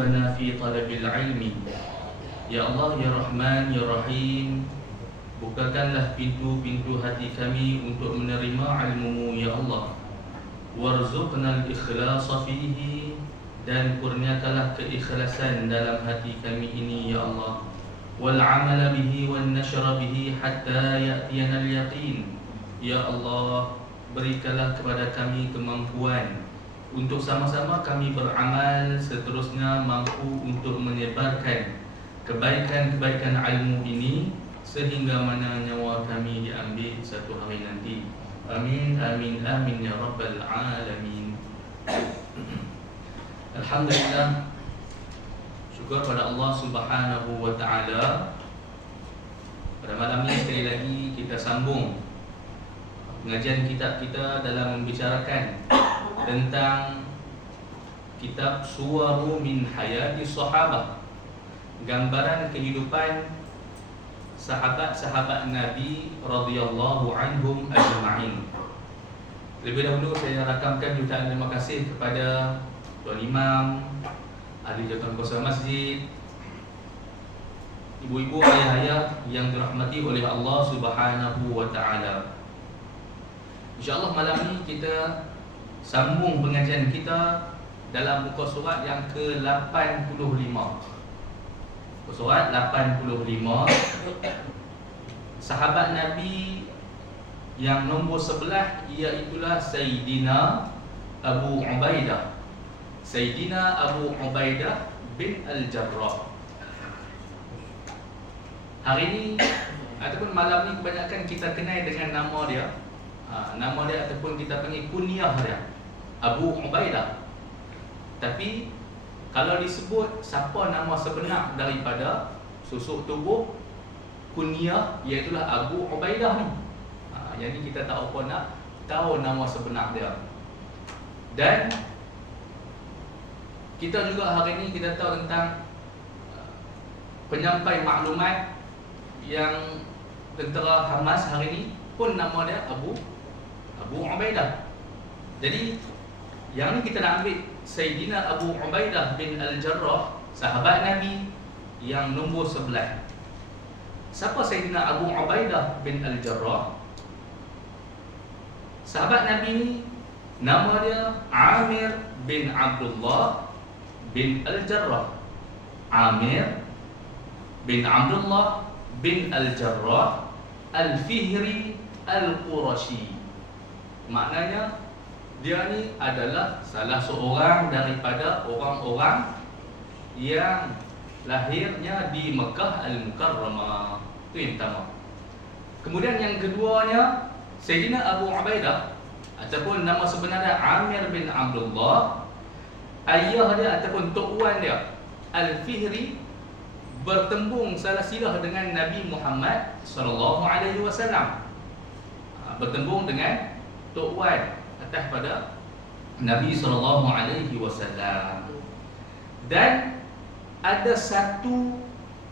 رغبنا في طلب العلم. Ya Allah, Ya Rahman, Ya Rahim, bukakanlah pintu-pintu hati kami untuk menerima ilmu-Mu, Ya Allah. Warzuqnal ikhlasa fihi, dan kurniakanlah keikhlasan dalam hati kami ini, Ya Allah. Wal amala bihi wan nashra bihi hatta ya'tiyana al-yaqin. Ya Allah, berikanlah kepada kami kemampuan untuk sama-sama kami beramal, seterusnya mampu untuk menyebarkan kebaikan-kebaikan ilmu ini sehingga mana nyawa kami diambil satu hari nanti. Amin, amin, amin ya rabbal alamin. Alhamdulillah, syukur pada Allah Subhanahu wa taala. Pada malam ini sekali lagi kita sambung pengajian kitab kita dalam membicarakan tentang kitab Suwaru min Hayati Sahabah, gambaran kehidupan sahabat-sahabat Nabi radhiyallahu anhum ajma'in. Lebih dahulu saya rakamkan jutaan terima kasih kepada Tuan Imam, ahli jawatan kuasa masjid, ibu-ibu, ayah-ayah yang dirahmati oleh Allah Subhanahu wa taala. InsyaAllah malam ini kita sambung pengajian kita dalam muka surat yang ke-85. Surat 85, sahabat Nabi yang nombor 11 iaitulah Sayyidina Abu Ubaidah. Sayyidina Abu Ubaidah bin Al-Jarrah. Hari ini ataupun malam ni kebanyakan kita kenal dengan nama dia. Nama dia ataupun kita panggil kunyah dia, Abu Ubaidah. Tapi kalau disebut siapa nama sebenar daripada susuk tubuh kunyah, iaitulah Abu Ubaidah ni. Jadi kita tak apa nak tahu nama sebenar dia. Dan kita juga hari ini kita tahu tentang penyampai maklumat yang tentera Hamas hari ini pun nama dia Abu Ubaidah. Jadi yang ni kita nak ambil Sayyidina Abu Ubaidah bin Al-Jarrah, sahabat Nabi yang nombor 11. Siapa Sayyidina Abu Ubaidah bin Al-Jarrah? Sahabat Nabi ni nama dia Amir bin Abdullah bin Al-Jarrah. Amir bin Abdullah bin Al-Jarrah Al-Fihri Al-Qurashi. Maknanya dia ni adalah salah seorang daripada orang-orang yang lahirnya di Mekah Al-Mukarramah. Itu yang pertama. Kemudian yang keduanya, Sayyidina Abu Ubaidah ataupun nama sebenarnya Amir bin Abdullah, ayah dia ataupun tok wan dia Al-Fihri bertembung salah silah dengan Nabi Muhammad sallallahu alaihi wasallam. Bertembung dengan tok wan atas pada Nabi sallallahu alaihi wasallam. Dan ada satu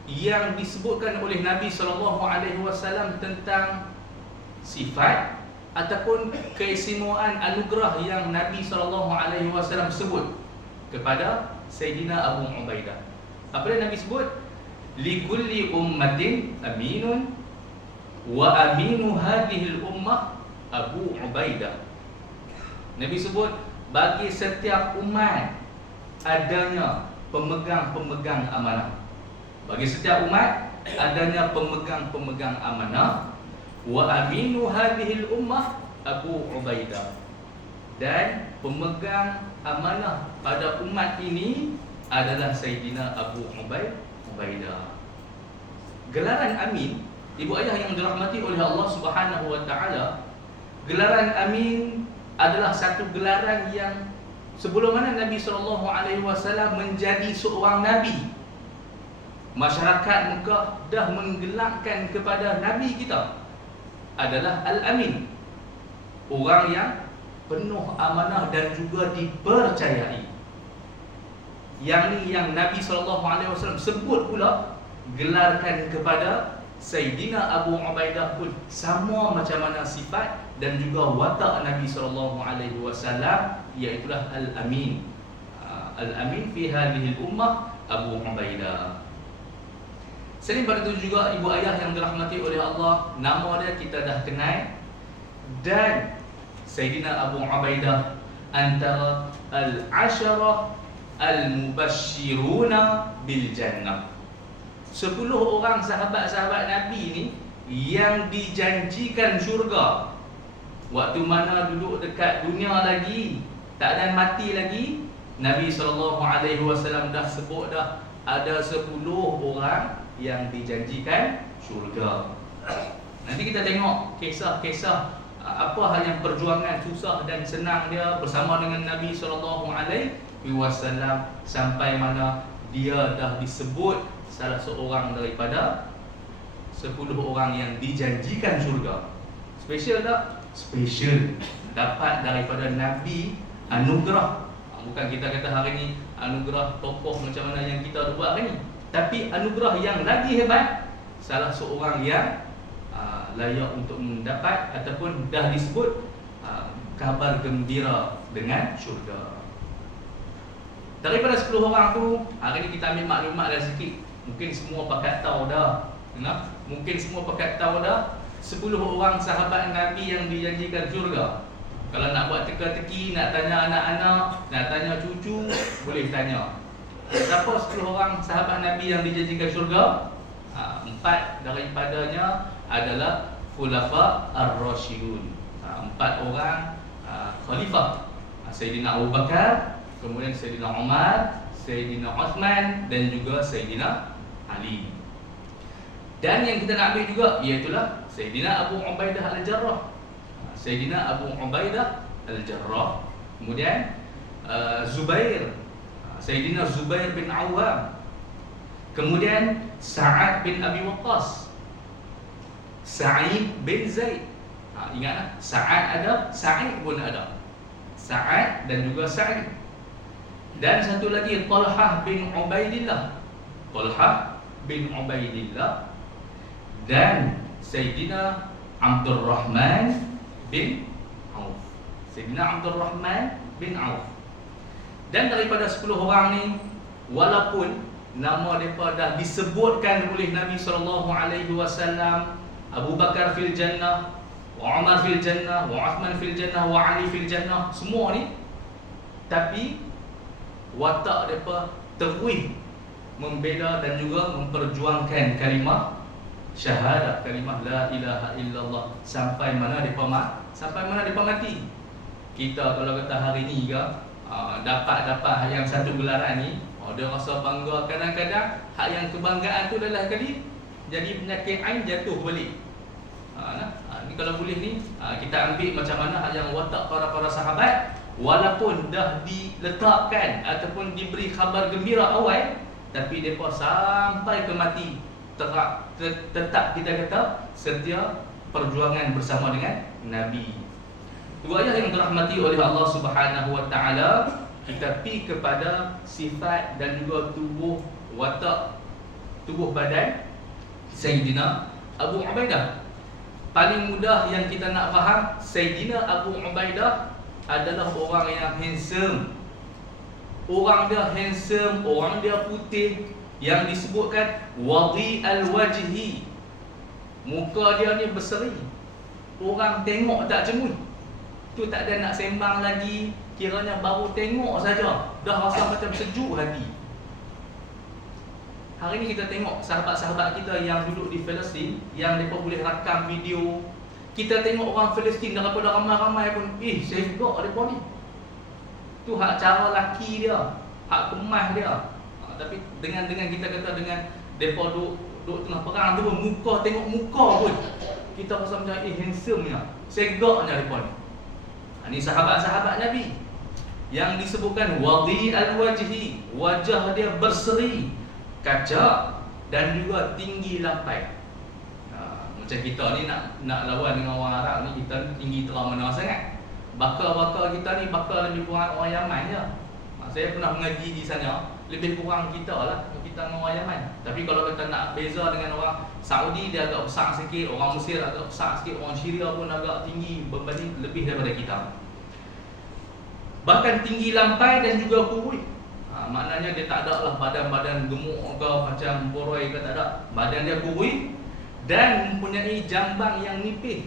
yang disebutkan oleh Nabi sallallahu alaihi wasallam tentang sifat ataupun keistimewaan anugerah yang Nabi sallallahu alaihi wasallam sebut kepada Sayyidina Abu Ubaidah. Apa yang Nabi sebut? Likulli ummatin aminun wa aminu hadhihi al-ummah Abu Ubaidah. Nabi sebut bagi setiap umat adanya pemegang-pemegang amanah. Bagi setiap umat adanya pemegang-pemegang amanah. Wa aminu hadhil ummah Abu Ubaidah. Dan pemegang amanah pada umat ini adalah Sayyidina Abu Ubaidah. Gelaran amin, ibu ayah yang dirahmati oleh Allah Subhanahu wa taala, gelaran amin adalah satu gelaran yang sebelum mana Nabi SAW menjadi seorang Nabi, masyarakat Mekah dah menggelarkan kepada Nabi kita adalah Al-Amin, orang yang penuh amanah dan juga dipercayai. Yang ni yang Nabi SAW sebut pula, gelarkan kepada Sayyidina Abu Ubaidah pun sama macam mana sifat dan juga watak Nabi SAW, iaitulah Al-Amin. al-amin fi hadhihi al-ummah Abu Ubaidah. Selain pada itu juga ibu ayah yang dirahmati oleh Allah, nama dia kita dah kenal. Dan Sayyidina Abu Ubaidah antara al-asharah al-mubashshiruna bil jannah. 10 orang sahabat-sahabat Nabi ni yang dijanjikan syurga. Waktu mana duduk dekat dunia lagi, tak ada mati lagi, Nabi SAW dah sebut dah ada 10 orang yang dijanjikan syurga. Nanti kita tengok kisah-kisah apa hal yang perjuangan susah dan senang dia bersama dengan Nabi SAW sampai mana dia dah disebut salah seorang daripada 10 orang yang dijanjikan syurga. Special tak? Special. Dapat daripada Nabi anugerah. Bukan kita kata hari ni anugerah tokoh macam mana yang kita buat hari ni, tapi anugerah yang lagi hebat, salah seorang yang layak untuk mendapat ataupun dah disebut kabar gembira dengan syurga. Daripada 10 orang tu, hari ni kita ambil maklumat dah sikit. Mungkin semua pakat tahu dah. Mungkin semua pakat tahu dah 10 orang sahabat Nabi yang dijanjikan syurga. Kalau nak buat teka-teki, nak tanya anak-anak, nak tanya cucu, boleh tanya. Siapa 10 orang sahabat Nabi yang dijanjikan syurga? 4 daripadanya adalah Khulafa Ar-Rasyidun. 4 orang khalifah. Sayyidina Abu Bakar, kemudian Sayyidina Umar, Sayyidina Uthman dan juga Sayyidina Ali. Dan yang kita nak ambil juga iaitulah Sayyidina Abu Ubaidah Al-Jarrah. Sayyidina Abu Ubaidah Al-Jarrah. Kemudian Zubair, Sayyidina Zubair bin Awam. Kemudian Sa'ad bin Abi Waqqas, Sa'id bin Zaid. Ingatlah, Sa'ad ada, Sa'id pun ada. Sa'ad dan juga Sa'id. Dan satu lagi Talhah bin Ubaidillah. Talhah bin Ubaidillah. Dan Sayyidina Abdul Rahman bin Auf. Sayyidina Abdul Rahman bin Auf. Dan daripada 10 orang ni, walaupun nama mereka dah disebutkan oleh Nabi SAW, Abu Bakar fil jannah, wa Umar fil jannah, wa Uthman fil jannah, wa Ali fil jannah, semua ni, tapi watak mereka terus membela dan juga memperjuangkan kalimah syahadat, kalimah la ilaha illallah sampai mana mereka mati. Kita kalau kata hari ni ke dapat yang satu gelaran ni, dia rasa bangga. Kadang-kadang hak yang kebanggaan tu adalah kali jadi penyakit ain jatuh balik. Ni kalau boleh ni kita ambil macam mana hak yang watak para sahabat, walaupun dah diletakkan ataupun diberi khabar gembira awal, tapi mereka sampai ke mati tetap kita kata setia perjuangan bersama dengan Nabi. Dua ayat yang dirahmati oleh Allah Subhanahu Wa Taala, kita pi kepada sifat dan juga tubuh badan Sayyidina Abu Ubaidah. Paling mudah yang kita nak faham, Sayyidina Abu Ubaidah adalah orang yang handsome. Orang dia handsome, orang dia putih, yang disebutkan wadi al-wajhi. Muka dia ni berseri. Orang tengok tak cemul. Tu tak ada nak sembang lagi, kiranya baru tengok saja dah rasa macam sejuk hati. Hari ni kita tengok sahabat-sahabat kita yang duduk di Palestin, yang mereka boleh rakam video. Kita tengok orang Palestin daripada ramai-ramai pun, segak mereka ni. Tu hak cara laki dia, hak kemas dia. Tapi dengan kita kata dengan mereka duduk tengah perang tu pun, muka tengok muka pun kita rasa macam handsome-nya, segaknya mereka ni. Ini sahabat-sahabat Nabi yang disebutkan wadi al-wajhi, wajah dia berseri, kacak dan juga tinggi lampai. Macam kita ni nak lawan dengan orang Arab ni, kita tinggi teramana sangat. Bakar kita ni bakar lebih kurang orang Yaman je. Saya pernah mengaji di sana, lebih kurang kita lah, kita dengan orang Yaman. Tapi kalau kita nak beza dengan orang Saudi, dia agak besar sikit, orang Mesir agak besar sikit, orang Syria pun agak tinggi berbanding lebih daripada kita. Bahkan tinggi lampai dan juga kurus. Maknanya dia tak ada lah badan-badan gemuk ke macam boroi ke, tak ada. Badan dia kurus dan mempunyai jambang yang nipis.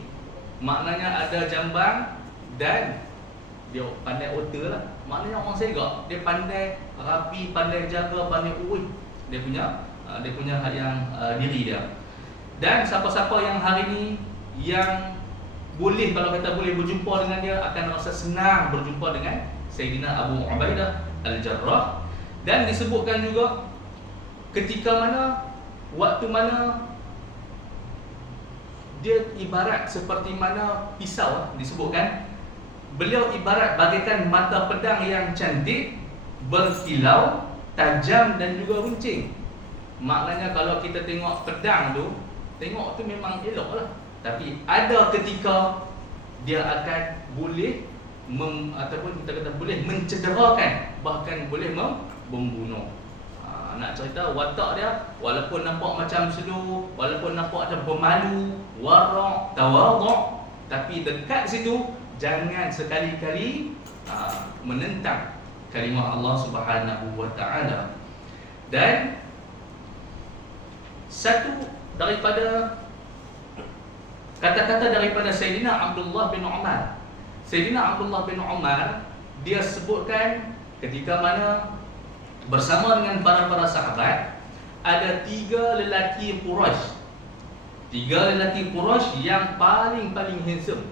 Maknanya ada jambang dan dia pandai otor lah. Maknanya orang segak, dia pandai rapi, pandai jaga, pandai urus dia punya hal yang diri dia. Dan siapa-siapa yang hari ni yang boleh, kalau kata boleh berjumpa dengan dia, akan rasa senang berjumpa dengan Sayyidina Abu Ubaidah Al-Jarrah. Dan disebutkan juga ketika mana, waktu mana dia ibarat seperti mana pisau, disebutkan beliau ibarat bagaikan mata pedang yang cantik, berkilau, tajam dan juga runcing. Maknanya kalau kita tengok pedang tu, tengok tu memang elok lah, tapi ada ketika dia akan boleh ataupun kita kata boleh mencederakan, bahkan boleh membunuh. Nak cerita watak dia, walaupun nampak macam slow, walaupun nampak macam pemalu, warak, tawaduk, tapi dekat situ jangan sekali-kali menentang kalimah Allah Subhanahu wa taala. Dan satu daripada kata-kata daripada Sayyidina Abdullah bin Umar. Sayyidina Abdullah bin Umar, dia sebutkan ketika mana bersama dengan para sahabat, ada 3 lelaki Quraisy. 3 lelaki Quraisy yang paling handsome.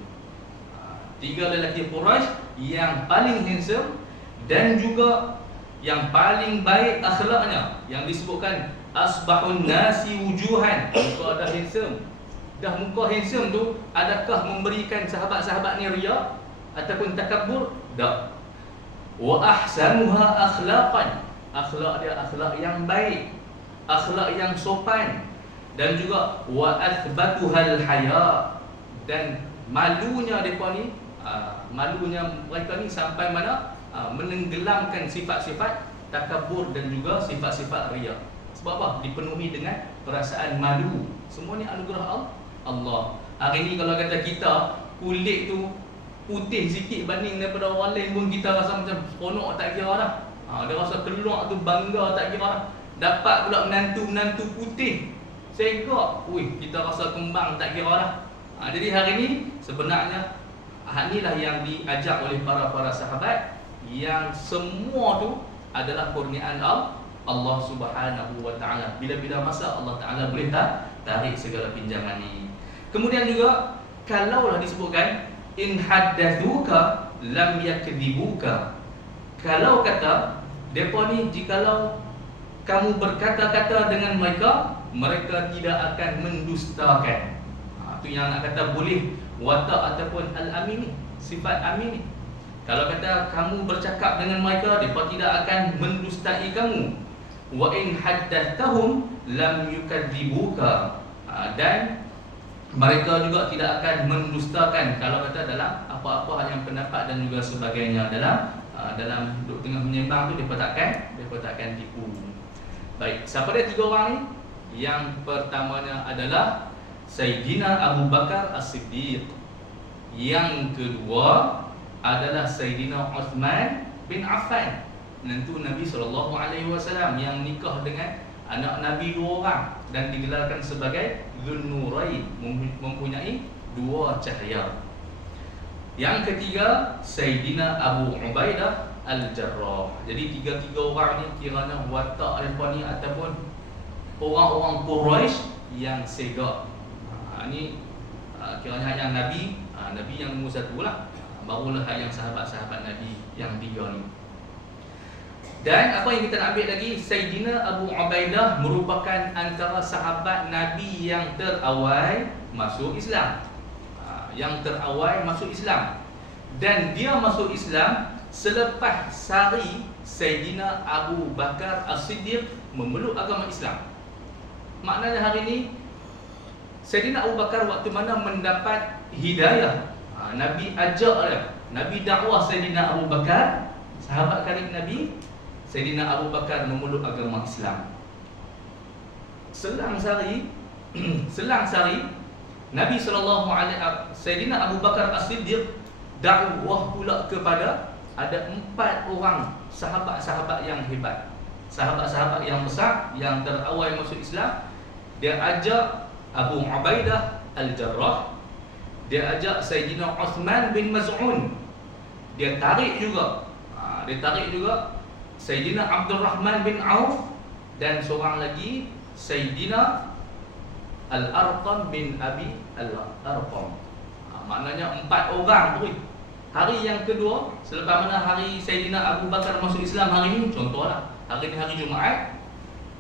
3 lelaki Quraisy yang paling handsome dan juga yang paling baik akhlaknya, yang disebutkan asbahun nasi wujuhan. Muka dah handsome. Dah muka handsome tu, adakah memberikan sahabat-sahabat ni riya ataupun takabur? Tak. Wa ahsanuha akhlaqan. Akhlak dia akhlak yang baik, akhlak yang sopan, dan juga wa athbatuhal haya, dan malunya depa ni, malunya mereka ni sampai mana menenggelamkan sifat-sifat takabur dan juga sifat-sifat riya. Sebab apa? Dipenuhi dengan perasaan malu. Semua ni anugerah Allah. Hari ni kalau kata kita kulit tu putih sikit banding daripada orang lain pun kita rasa macam seronok tak kira dah. Dia rasa keluar tu bangga tak kira dah. Dapat pula menantu-menantu putih, segak, kita rasa kembang tak kira dah. Jadi hari ni sebenarnya inilah yang diajak oleh para sahabat, yang semua tu adalah kurniaan Allah Subhanahu wa taala. Bila-bila masa Allah Taala boleh tarik segala pinjaman ni. Kemudian juga kalaulah disebutkan in haddathuka lam yakdzibuka. Kalau kata depa ni, jikalau kamu berkata-kata dengan mereka, mereka tidak akan mendustakan. Itu yang nak kata boleh watak ataupun al-amin ni, sifat amin ni. Kalau kata kamu bercakap dengan mereka, mereka tidak akan mendustai kamu. Wa in haddathahum lam yukadzibuka. Dan mereka juga tidak akan mendustakan kalau kata dalam apa-apa yang pendapat dan juga sebagainya. Dalam duduk tengah menyembang tu, mereka takkan tipu. Baik, siapa dia 3 orang ni? Yang pertamanya adalah Sayyidina Abu Bakar As-Siddiq. Yang kedua adalah Sayyidina Uthman bin Affan, menantu Nabi SAW, yang nikah dengan anak Nabi 2 orang dan digelarkan sebagai Dzun-Nurain, mempunyai 2 cahaya. Yang ketiga Sayyidina Abu Ubaidah Al-Jarrah. Jadi 3 orang ni kiranya watak mereka ni ataupun orang-orang Quraisy yang segak. Ni kiranya yang Nabi yang nombor 1 lah. Barulah yang sahabat-sahabat Nabi yang 3 ni. Dan apa yang kita nak ambil lagi, Sayyidina Abu Ubaidah merupakan antara sahabat Nabi yang terawal masuk Islam. Yang terawal masuk Islam. Dan dia masuk Islam selepas sari Sayyidina Abu Bakar As-Siddiq memeluk agama Islam. Maknanya hari ini Sayyidina Abu Bakar waktu mana mendapat hidayah, Nabi ajak dia, Nabi dakwah Sayyidina Abu Bakar, sahabat karib Nabi, Sayyidina Abu Bakar memeluk agama Islam. Selang sari Nabi Sayyidina Abu Bakar As-Siddiq dakwah pula kepada ada 4 orang sahabat-sahabat yang hebat, sahabat-sahabat yang besar yang terawal masuk Islam. Dia ajak Abu Ubaidah Al-Jarrah, dia ajak Sayyidina Uthman bin Maz'un, dia tarik juga Sayyidina Abdul Rahman bin Auf, dan seorang lagi Sayyidina Al-Arqam bin Abi Al-Arqam. Maknanya 4 orang tu. Hari yang kedua, selepas mana hari Sayyidina Abu Bakar masuk Islam hari ni, contohlah hari ni hari Jumaat,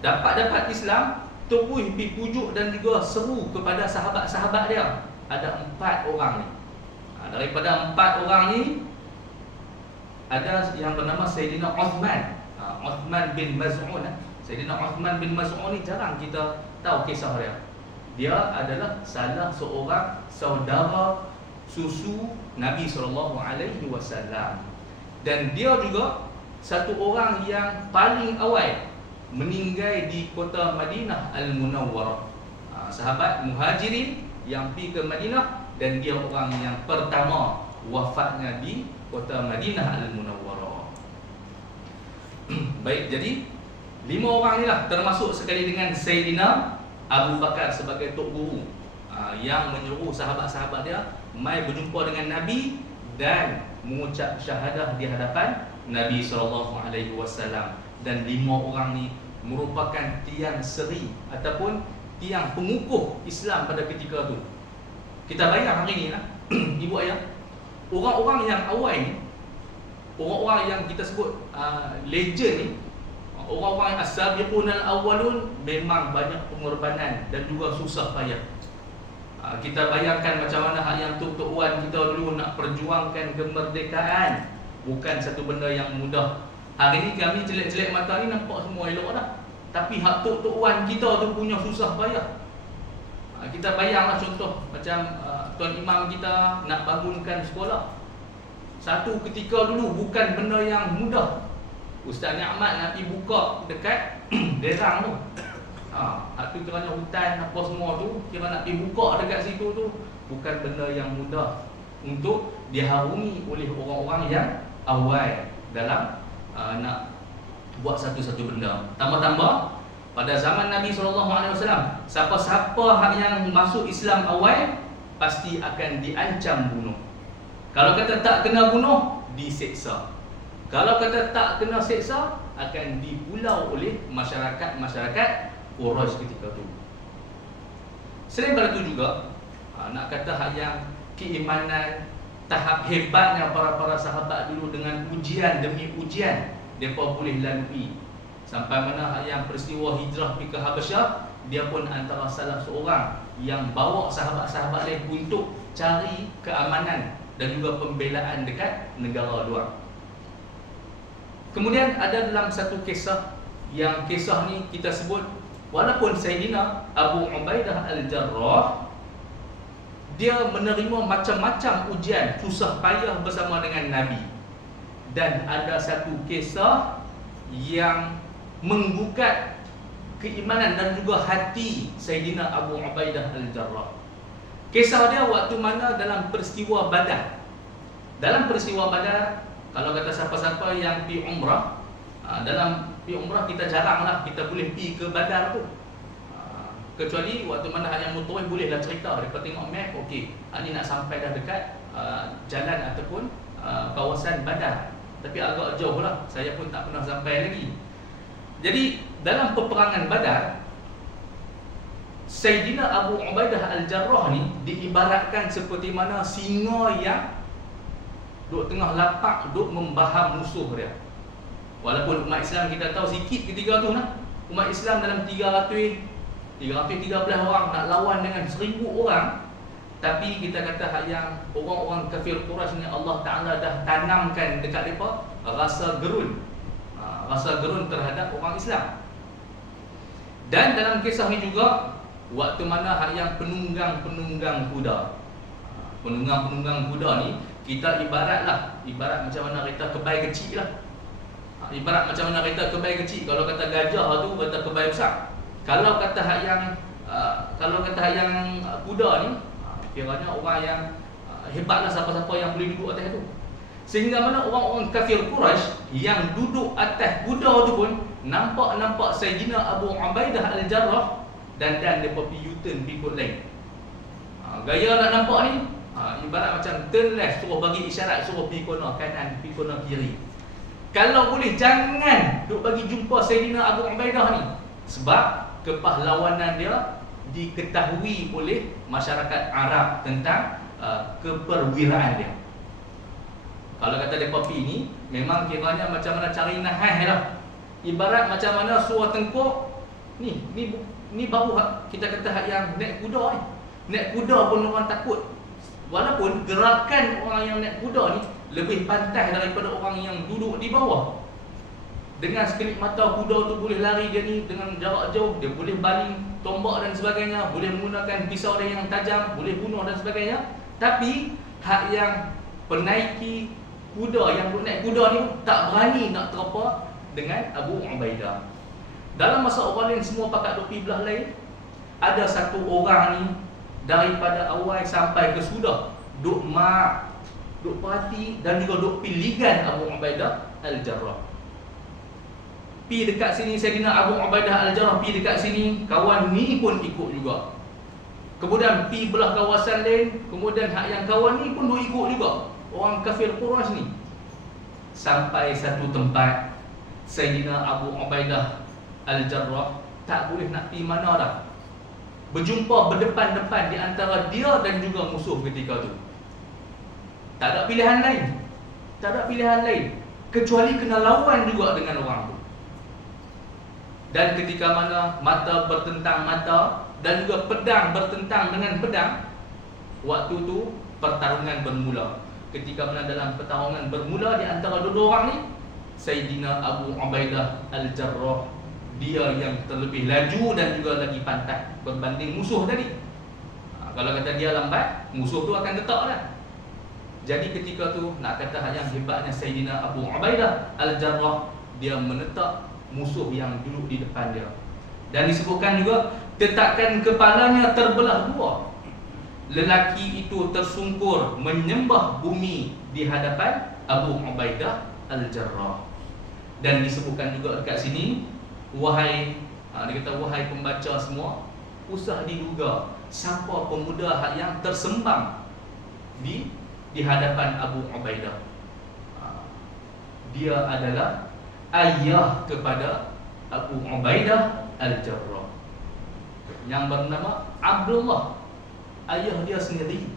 dapat Islam, terus pergi pujuk dan juga seru kepada sahabat-sahabat dia. Ada 4 orang ni. Daripada 4 orang ni, ada yang bernama Sayyidina Uthman, Uthman bin Maz'un. Sayyidina Uthman bin Maz'un ni jarang kita tahu kisah dia. Dia adalah salah seorang saudara susu Nabi SAW, dan dia juga satu orang yang paling awal meninggal di kota Madinah Al-Munawwarah. Sahabat Muhajirin yang pergi ke Madinah, dan dia orang yang pertama wafatnya di kota Madinah Al-Munawwarah. Baik, jadi 5 orang inilah termasuk sekali dengan Sayyidina Abu Bakar sebagai tok guru, yang menyuruh sahabat-sahabat dia mai berjumpa dengan Nabi dan mengucap syahadah di hadapan Nabi SAW. Dan 5 orang ni merupakan tiang seri ataupun tiang pengukuh Islam pada ketika tu. Kita bayang hari ni lah, ibu ayah, orang-orang yang awal ni, orang-orang yang kita sebut legend ni, orang-orang as-sabiqun al-awwalun, memang banyak pengorbanan dan juga susah payah. Kita bayangkan macam mana hal yang Tok Wan kita dulu nak perjuangkan kemerdekaan, bukan satu benda yang mudah. Hari ni kami celek-celek mata ni nampak semua elok dah, tapi hak Tok Wan kita tu punya susah payah. Kita bayanglah contoh macam Tuan Imam kita nak bangunkan sekolah. Satu ketika dulu bukan benda yang mudah. Ustaz Ni'mat nak pergi buka dekat Derang tu. Itu kerana hutan apa semua tu, kira nak pergi buka dekat situ tu bukan benda yang mudah untuk diharungi oleh orang-orang yang awal dalam nak buat satu-satu benda. Tambah-tambah pada zaman Nabi SAW, siapa-siapa yang masuk Islam awal pasti akan diancam bunuh. Kalau kata tak kena bunuh, diseksa. Kalau kata tak kena seksa, akan dipulau oleh masyarakat Quraisy ketika tu. Selain daripada itu juga, nak kata hak yang keimanan, tahap hebatnya para sahabat dulu dengan ujian demi ujian mereka boleh lalui. Sampai mana hak yang peristiwa hijrah pergi ke Habasyah, dia pun antara salah seorang yang bawa sahabat-sahabat lain untuk cari keamanan dan juga pembelaan dekat negara luar. Kemudian ada dalam satu kisah, yang kisah ni kita sebut, walaupun Sayyidina Abu Ubaidah Al-Jarrah dia menerima macam-macam ujian, susah payah bersama dengan Nabi, dan ada satu kisah yang menggugat keimanan dan juga hati Sayyidina Abu Ubaidah Al-Jarrah. Kisah dia waktu mana dalam peristiwa Badar. Dalam peristiwa Badar, kalau kata siapa-siapa yang pergi umrah, dalam pergi umrah kita jaranglah kita boleh pergi ke Badar tu. Kecuali waktu mana hanya motor bolehlah cerita, mereka tengok map, okey, ni nak sampai dah dekat jalan ataupun kawasan Badar. Tapi agak jauh lah, saya pun tak pernah sampai lagi. Jadi dalam peperangan Badar, Sayyidina Abu Ubaidah Al-Jarrah ni diibaratkan seperti mana singa yang duduk tengah lapak, duduk membaham musuh dia. Walaupun umat Islam kita tahu sikit ketika tu lah, umat Islam dalam 313 orang nak lawan dengan 1000 orang. Tapi kita kata yang orang-orang kafir Quraisy ni Allah Ta'ala dah tanamkan dekat mereka rasa gerun, rasa gerun terhadap orang Islam. Dan dalam kisah ni juga, waktu mana yang penunggang-penunggang kuda, penunggang-penunggang kuda ni, kita ibarat macam mana kita kebai kecil lah. Ibarat macam mana kita kebai kecil. Kalau kata gajah tu, kata kebai besar. Kalau kata yang kuda ni, kiranya orang yang hebatlah siapa-siapa yang boleh duduk atas tu. Sehingga mana orang-orang kafir Quraisy yang duduk atas kuda tu pun nampak Sayyidina Abu Ubaidah Al-Jarrah dan depa pergi U-turn ikut lain. Gaya nak nampak ni ibarat macam turn left, suruh bagi isyarat, suruh pergi kona kanan, pergi kona kiri. Kalau boleh jangan duk bagi jumpa Sayyidina Abu Ubaidah ni, sebab kepahlawanan dia diketahui oleh masyarakat Arab tentang keperwiraan dia. Kalau kata mereka pergi ni, memang kiranya macam mana cari nahas lah. Ibarat macam mana suruh tengkuk, ni baru kita kata hak yang naik kuda ni. Naik kuda pun orang takut. Walaupun gerakan orang yang naik kuda ni lebih pantas daripada orang yang duduk di bawah. Dengan sekelip mata kuda tu boleh lari dia ni dengan jarak jauh, dia boleh baling tombak dan sebagainya, boleh menggunakan pisau dia yang tajam, boleh bunuh dan sebagainya. Tapi hak yang penaiki kuda, yang naik kuda ni tak berani nak terapa dengan Abu Ubaidah. Dalam masa orang lain semua pakat duk pergi belah lain, ada satu orang ni daripada awal sampai ke sudah duk perhati dan juga duk piligan Abu Ubaidah Al-Jarrah. Pi dekat sini Sayyidina Abu Ubaidah Al-Jarrah, pi dekat sini, kawan ni pun ikut juga. Kemudian pi belah kawasan lain, kemudian hak yang kawan ni pun duk ikut juga. Orang kafir Quraisy ni. Sampai satu tempat Sayyidina Abu Ubaidah Al-Jarrah tak boleh nak pergi mana dah. Berjumpa berdepan-depan di antara dia dan juga musuh ketika tu. Tak ada pilihan lain. Tak ada pilihan lain kecuali kena lawan juga dengan orang tu. Dan ketika mana mata bertentang mata dan juga pedang bertentang dengan pedang, waktu tu pertarungan bermula. Ketika mana dalam pertarungan bermula di antara dua orang ni, Sayyidina Abu Ubaidah Al-Jarrah dia yang terlebih laju dan juga lagi pantas berbanding musuh tadi. Kalau kata dia lambat, musuh tu akan letaklah. Jadi ketika tu nak kata yang hebatnya Sayyidina Abu Ubaidah Al-Jarrah, dia menetak musuh yang duduk di depan dia. Dan disebutkan juga tetakan kepalanya terbelah dua. Lelaki itu tersungkur menyembah bumi di hadapan Abu Ubaidah Al-Jarrah. Dan disebutkan juga dekat sini, dia kata wahai pembaca semua, usah diduga siapa pemuda yang tersembang di hadapan Abu Ubaidah. Dia adalah ayah kepada Abu Ubaidah Al-Jarrah yang bernama Abdullah, ayah dia sendiri.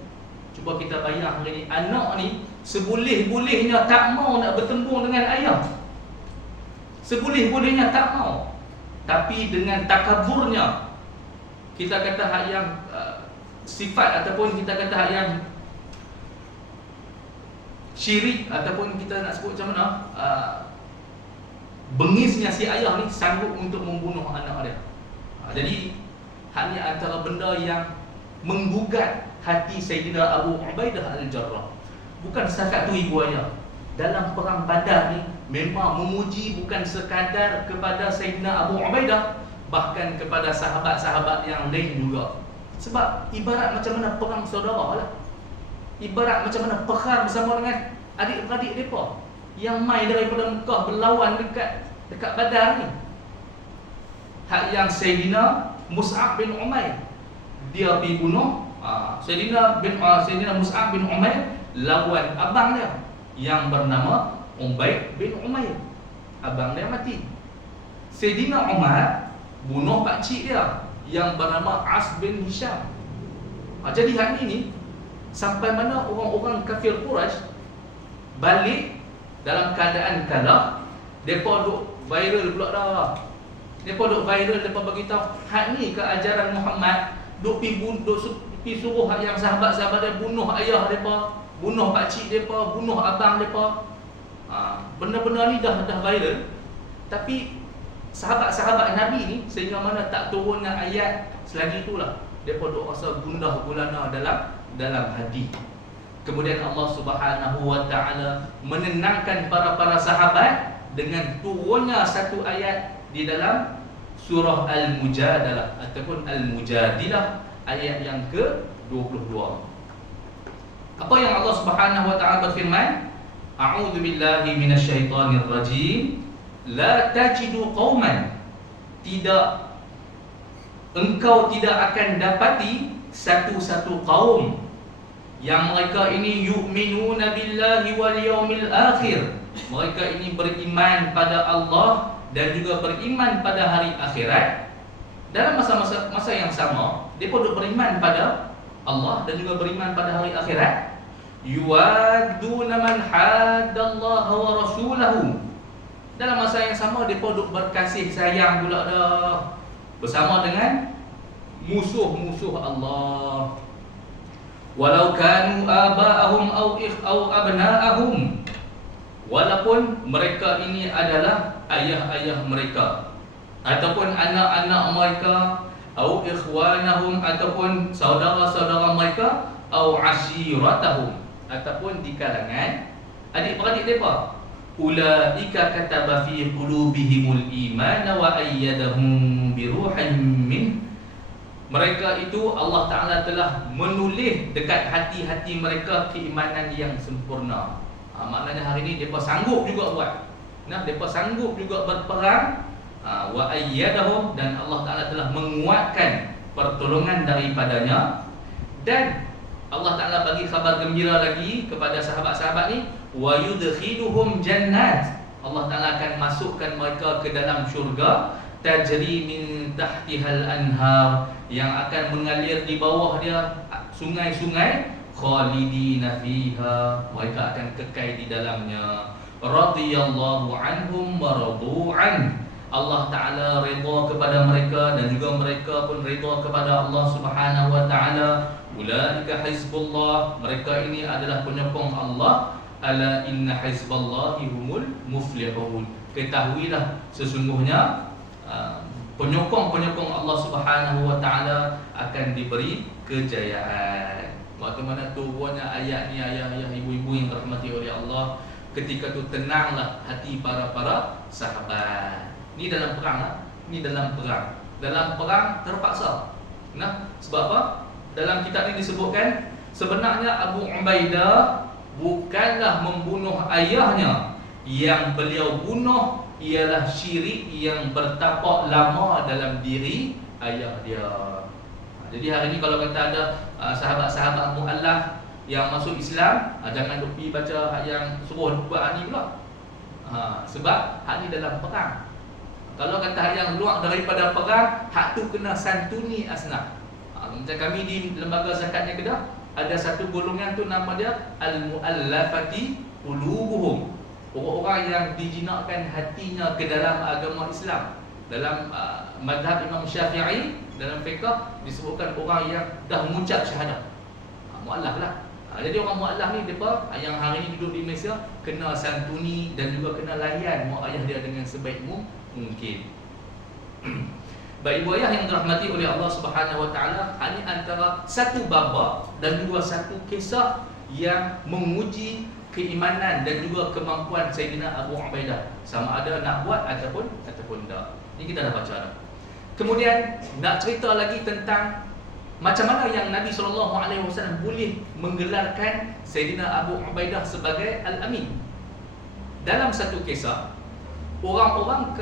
Cuba kita bayang hari ni, anak ni seboleh-bolehnya tak mau nak bertempur dengan ayah. Seboleh-bolehnya tak mau. Tapi dengan takaburnya, kita kata hak yang sifat ataupun kita kata hak yang syirik ataupun kita nak sebut macam mana, bengisnya si ayah ni sanggup untuk membunuh anak dia. Jadi hak ni antara benda yang menggugat hati Sayyidina Abu Ubaidah Al-Jarrah. Bukan setakat tu ibu ayah. Dalam perang Badar ni memang memuji bukan sekadar kepada Sayyidina Abu Ubaidah, bahkan kepada sahabat-sahabat yang lain juga. Sebab ibarat macam mana perang saudara lah. Ibarat macam mana perang bersama dengan adik-beradik mereka yang mai daripada Mekah berlawan dekat Badar ni. Hak yang Sayyidina Mus'ab bin Umair dia pergi bunuh Sayyidina Mus'ab bin Umair lawan abang dia yang bernama Ubaid bin Umair. Abang dia mati. Sayyidina Umar bunuh pakcik dia yang bernama As bin Hisham. Jadi hak ni sampai mana orang-orang kafir Quraisy balik dalam keadaan kalah. Depa duk viral pula dah. Depa duk viral, depa bagi tahu hak ni ke ajaran Muhammad, duk pi suruh hak yang sahabat-sahabat dia bunuh ayah depa, bunuh pakcik depa, bunuh abang depa. Benda-benda ni dah viral. Tapi sahabat-sahabat Nabi ni sehingga mana tak turunnya ayat selagi itulah depa duk rasa gundah gulana dalam hati. Kemudian Allah Subhanahu wa taala menenangkan para sahabat dengan turunnya satu ayat di dalam surah Al-Mujadalah ataupun Al-Mujadilah ayat yang ke-22. Apa yang Allah Subhanahu wa taala berfirman? a'udzu billahi minasyaitonir rajim, la tajidu qauman, engkau tidak akan dapati satu kaum yang mereka ini yu'minuna billahi wal yaumil akhir, mereka ini beriman pada Allah dan juga beriman pada hari akhirat. Dalam masa yang sama, mereka duk beriman pada Allah dan juga beriman pada hari akhirat. Yuwadduna man haddallaha wa rasulahu, dalam masa yang sama mereka duk berkasih sayang pula dah bersama dengan musuh-musuh Allah. Walau kanu aba'ahum au abna'ahum, walaupun mereka ini adalah ayah-ayah mereka ataupun anak-anak mereka, au ikhwanahum, ataupun saudara-saudara mereka, au ashiratahum, ataupun di kalangan adik-beradik mereka. Ulaika kataba fi qulubihimul iman wa ayyadahum bi ruhin min, mereka itu Allah Ta'ala telah menulis dekat hati-hati mereka keimanan yang sempurna. Maknanya hari ini mereka sanggup juga buat, mereka sanggup juga berperang. Wa ayyadahum, dan Allah Ta'ala telah menguatkan pertolongan daripadanya. Dan Allah Ta'ala bagi khabar gembira lagi kepada sahabat-sahabat ni, wa yudkhiluhum jannat, Allah Ta'ala akan masukkan mereka ke dalam syurga, tajri min tahtihal anhar, yang akan mengalir di bawah dia sungai-sungai, khalidina fiha, mereka akan kekal di dalamnya. Radhiyallahu anhum wa radu'an, Allah Ta'ala redha kepada mereka dan juga mereka pun redha kepada Allah Subhanahu wa Ta'ala. Ulaika hizbullah, mereka ini adalah penyokong Allah. Ala inna hizballahi humul muflihun, ketahuilah sesungguhnya penyokong-penyokong Allah Subhanahu wa Ta'ala akan diberi kejayaan. Waktu mana turunnya ayat ni, ayah-ayah, ibu-ibu yang dirahmati oleh Allah, ketika tu tenanglah hati para sahabat. Ni dalam perang lah. Ni dalam perang. Dalam perang terpaksa. Sebab apa? Dalam kitab ini disebutkan sebenarnya Abu Ubaidah bukanlah membunuh ayahnya. Yang beliau bunuh ialah syirik yang bertapak lama dalam diri ayah dia. Jadi hari ni kalau kata ada sahabat-sahabat mu'allaf yang masuk Islam, jangan lupa baca yang suruh buat ni pula. Sebab hak ni dalam perang. Kalau kata hak yang keluar daripada perang, hak tu kena santuni asnaf. Macam kami di lembaga zakatnya Kedah, ada satu golongan tu nama dia al-mu'allafati qulubuhum, orang-orang yang dijinakkan hatinya ke dalam agama Islam. Dalam mazhab Imam Syafi'i, dalam fiqh disebutkan orang yang dah mengucap syahadah, mu'allaf lah. Jadi orang mu'allaf ni depa yang hari ni duduk di Malaysia kena santuni dan juga kena layan mak ayah dia dengan sebaik mungkin. Baik ibu ayah yang dirahmati oleh Allah Subhanahu wa Ta'ala, ini antara satu babak dan juga satu kisah yang menguji keimanan dan juga kemampuan Sayyidina Abu Ubaidah, sama ada nak buat ataupun tak. Ini kita dah baca dah. Kemudian nak cerita lagi tentang macam mana yang Nabi SAW boleh menggelarkan Sayyidina Abu Ubaidah sebagai Al-Amin. Dalam satu kisah, orang-orang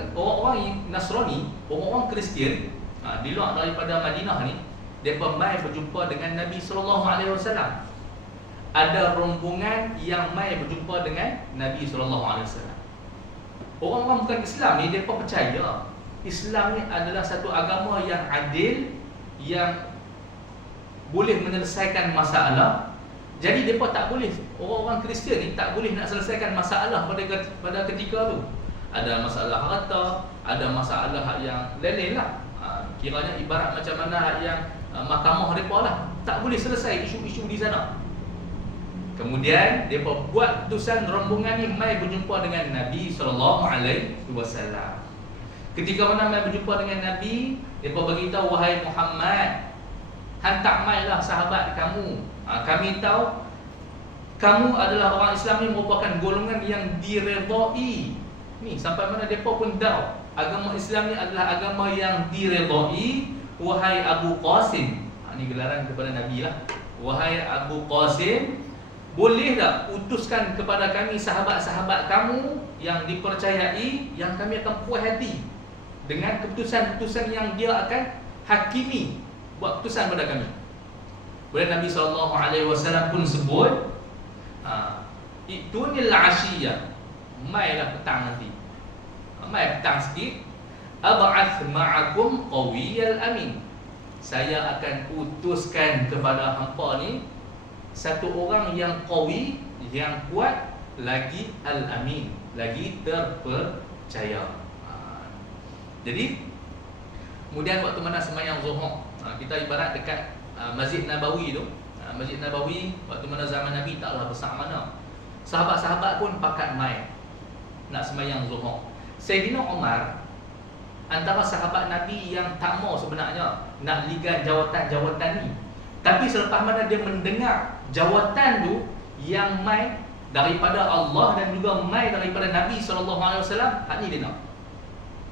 Nasrani, orang-orang Kristian di luar daripada Madinah ni, mereka mai berjumpa dengan Nabi SAW. Ada rombongan yang mai berjumpa dengan Nabi SAW. Orang-orang bukan Islam ni, mereka percaya Islam ni adalah satu agama yang adil, yang boleh menyelesaikan masalah. Jadi mereka tak boleh, orang-orang Kristian ni tak boleh nak selesaikan masalah pada ketika tu. Ada masalah harta, ada masalah yang lain lah. Kiranya ibarat macam mana yang mahkamah mereka lah, tak boleh selesai isu-isu di sana. Kemudian mereka buat utusan rombongan ni mai berjumpa dengan Nabi SAW. Ketika mana mai berjumpa dengan Nabi, mereka beritahu, wahai Muhammad, hantar mailah sahabat kamu. Kami tahu kamu adalah orang Islam ni merupakan golongan yang diredai. Ni sampai mana mereka pun tahu agama Islam ni adalah agama yang diredai. Wahai Abu Qasim, ni gelaran kepada Nabi lah. Wahai Abu Qasim, boleh tak utuskan kepada kami sahabat-sahabat kamu yang dipercayai, yang kami akan puas hati dengan keputusan-keputusan yang dia akan hakimi, buat keputusan pada kami. Kemudian Nabi SAW pun sebut, itunil ashiyah, mailah petang nanti, mai petang sikit, ab'ath ma'akum qawiyal amin, saya akan utuskan kepada hampa ni satu orang yang qawi, yang kuat, lagi al-amin, lagi terpercaya. Jadi kemudian waktu mana sembahyang Zuhur, kita ibarat dekat Masjid Nabawi tu. Masjid Nabawi waktu mana zaman Nabi taklah besar mana, sahabat-sahabat pun pakat mai nak sembahyang Zuhur. Sayyidina Umar antara sahabat Nabi yang tak mau sebenarnya nak ligan jawatan-jawatan ni, tapi selepas mana dia mendengar jawatan tu yang mai daripada Allah dan juga mai daripada Nabi SAW, hak ni dia nak.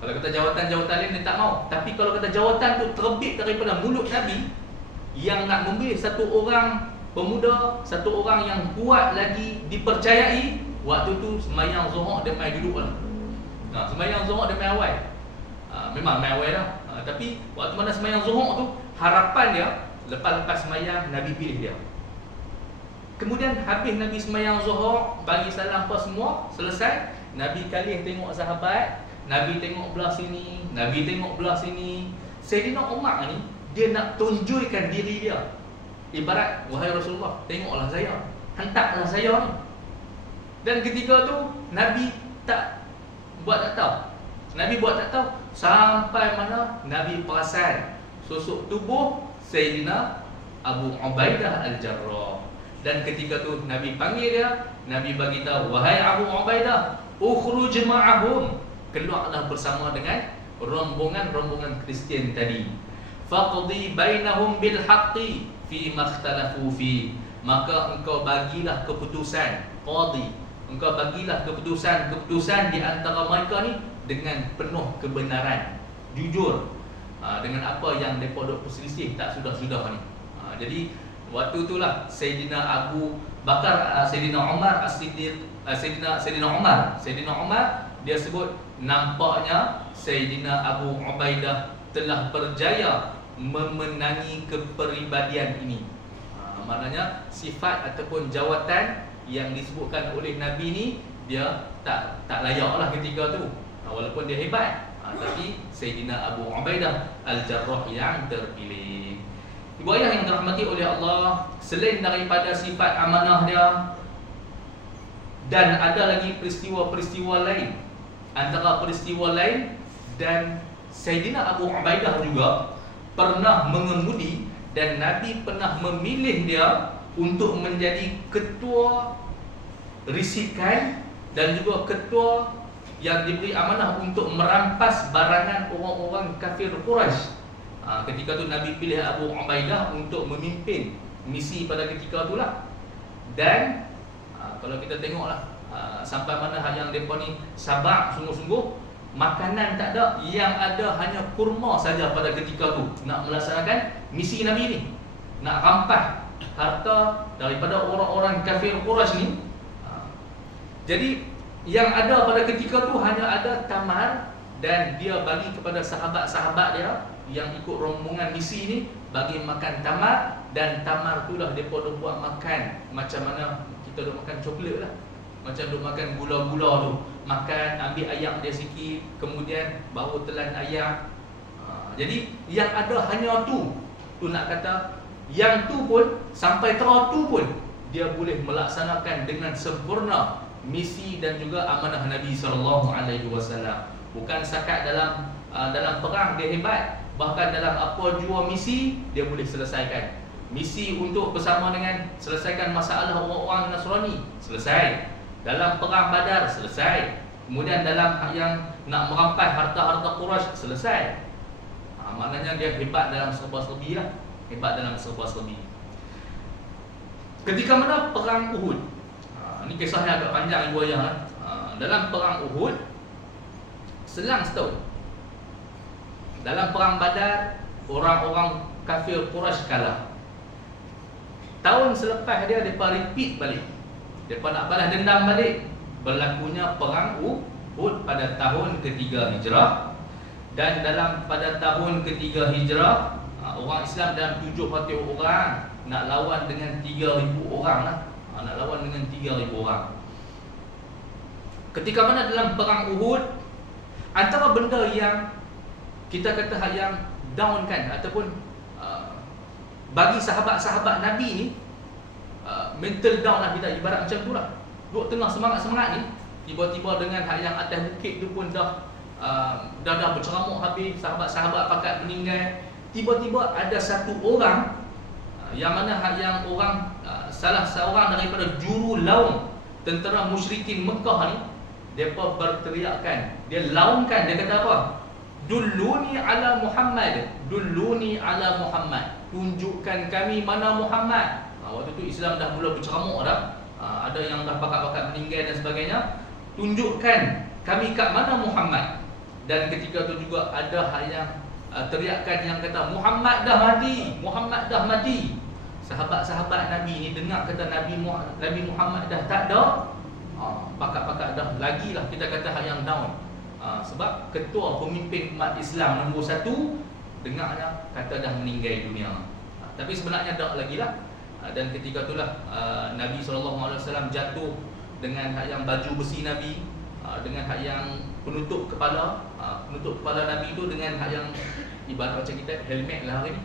Kalau kata jawatan-jawatan lain dia tak mau, tapi kalau kata jawatan tu terbit daripada mulut Nabi yang nak memilih satu orang pemuda, satu orang yang kuat lagi dipercayai, waktu tu sembahyang Zuhur dia mai duduk lah. Sembahyang Zuhur dia mai awal. Memang mai awal dah. Tapi waktu mana sembahyang Zuhur tu, harapan dia lepas-lepas sembahyang Nabi pilih dia. Kemudian habis Nabi sembahyang Zuhur, bagi salam apa semua, selesai, Nabi kali tengok sahabat, Nabi tengok belah sini, Nabi tengok belah sini. Sayyidina Umar ni, dia nak tunjukkan diri dia. Ibarat, wahai Rasulullah, tengoklah saya, hantarlah saya ni. Dan ketika tu Nabi tak buat tak tahu. Nabi buat tak tahu sampai mana Nabi perasan susuk tubuh Sayyidina Abu Ubaidah Al-Jarrah. Dan ketika tu Nabi panggil dia, Nabi bagi tahu, wahai Abu Ubaidah, ukhruj ma'ahum, keluarlah bersama dengan rombongan-rombongan Kristian tadi. Faqdi bainahum bil haqqi fi makhtalafu fi, maka engkau bagilah keputusan, qadi, engkau bagilah keputusan di antara mereka ni dengan penuh kebenaran, jujur, dengan apa yang mereka duk perselisih tak sudah-sudah ni. Jadi waktu itulah Sayyidina Abu Bakar, Sayyidina Umar As-Siddiq, Sayyidina Umar dia sebut, nampaknya Sayyidina Abu Ubaidah telah berjaya memenangi kepribadian ini. Maknanya sifat ataupun jawatan yang disebutkan oleh Nabi ni dia tak layaklah ketika tu. Walaupun dia hebat, tapi Sayyidina Abu Ubaidah Al-Jarrah yang terpilih. Ibu ayah yang dirahmati oleh Allah, selain daripada sifat amanah dia, dan ada lagi peristiwa-peristiwa lain. Antara peristiwa lain, dan Sayyidina Abu Ubaidah juga pernah mengemudi, dan Nabi pernah memilih dia untuk menjadi ketua risikan dan juga ketua yang diberi amanah untuk merampas barangan orang-orang kafir Quraisy. Ketika tu Nabi pilih Abu Ubaidah untuk memimpin misi pada ketika itulah. Dan kalau kita tengoklah sampai mana yang mereka ni sabar sungguh-sungguh, makanan tak ada, yang ada hanya kurma saja pada ketika tu nak melaksanakan misi Nabi ni, nak rampas harta daripada orang-orang kafir Quraisy ni. Jadi yang ada pada ketika tu hanya ada tamar, dan dia bagi kepada sahabat-sahabat dia yang ikut rombongan misi ni, bagi makan tamar. Dan tamar itulah dia pun buat makan macam mana kita duk makan coklat lah, macam duk makan gula-gula tu. Makan, ambil ayam dia sikit, kemudian baru telan ayam. Jadi yang ada hanya tu nak kata, yang tu pun sampai terau tu pun dia boleh melaksanakan dengan sempurna misi dan juga amanah Nabi SAW. Bukan setakat dalam perang dia hebat, bahkan dalam apa jua misi dia boleh selesaikan. Misi untuk bersama dengan selesaikan masalah orang-orang Nasrani, selesai. Dalam perang Badar, selesai. Kemudian dalam yang nak merampas harta-harta Quraisy, selesai. Maknanya dia hebat dalam serba-serbi lah. Hebat dalam serba-serbi. Ketika mana perang Uhud, ini kisahnya agak panjang ibu ayah. Dalam perang Uhud, selang setahun. Dalam perang Badar, orang-orang kafir Quraisy kalah. Tahun selepas dia, mereka repeat balik. Mereka nak balas dendam balik. Berlakunya perang Uhud pada tahun ketiga Hijrah. Dan pada tahun ketiga Hijrah, orang Islam dalam 700 orang nak lawan dengan 3,000 orang lah. Nak lawan dengan 3,000 orang. Ketika mana dalam perang Uhud, antara benda yang kita kata yang down kan, ataupun bagi sahabat-sahabat Nabi ni mental down lah, kita ibarat macam tu lah. Duduk tengah semangat-semangat ni, tiba-tiba dengan yang atas bukit tu pun dah berceramuk habis, sahabat-sahabat pakat meninggal. Tiba-tiba ada satu orang yang mana yang orang salah seorang daripada juru laung tentera musyrikin Mekah ni, depa berteriakkan, dia laungkan, dia kata apa? Dulluni ala Muhammad, dulluni ala Muhammad, tunjukkan kami mana Muhammad. Waktu tu Islam dah mula berceramuk dah. Ada yang dah pakat-pakat meninggal dan sebagainya. Tunjukkan kami kat mana Muhammad. Dan ketika tu juga ada yang teriakan yang kata Muhammad dah mati, Muhammad dah mati. Sahabat-sahabat Nabi ni dengar kata Nabi Muhammad dah tak ada, pakat-pakat dah lagilah kita kata yang down. Sebab ketua pemimpin umat Islam nombor 1 dengarnya kata dah meninggal dunia. Tapi sebenarnya tak lagi lah. Dan ketika itulah Nabi SAW jatuh dengan yang baju besi Nabi, dengan yang penutup kepala Nabi tu, dengan yang ibarat macam kita helmet lah hari ni.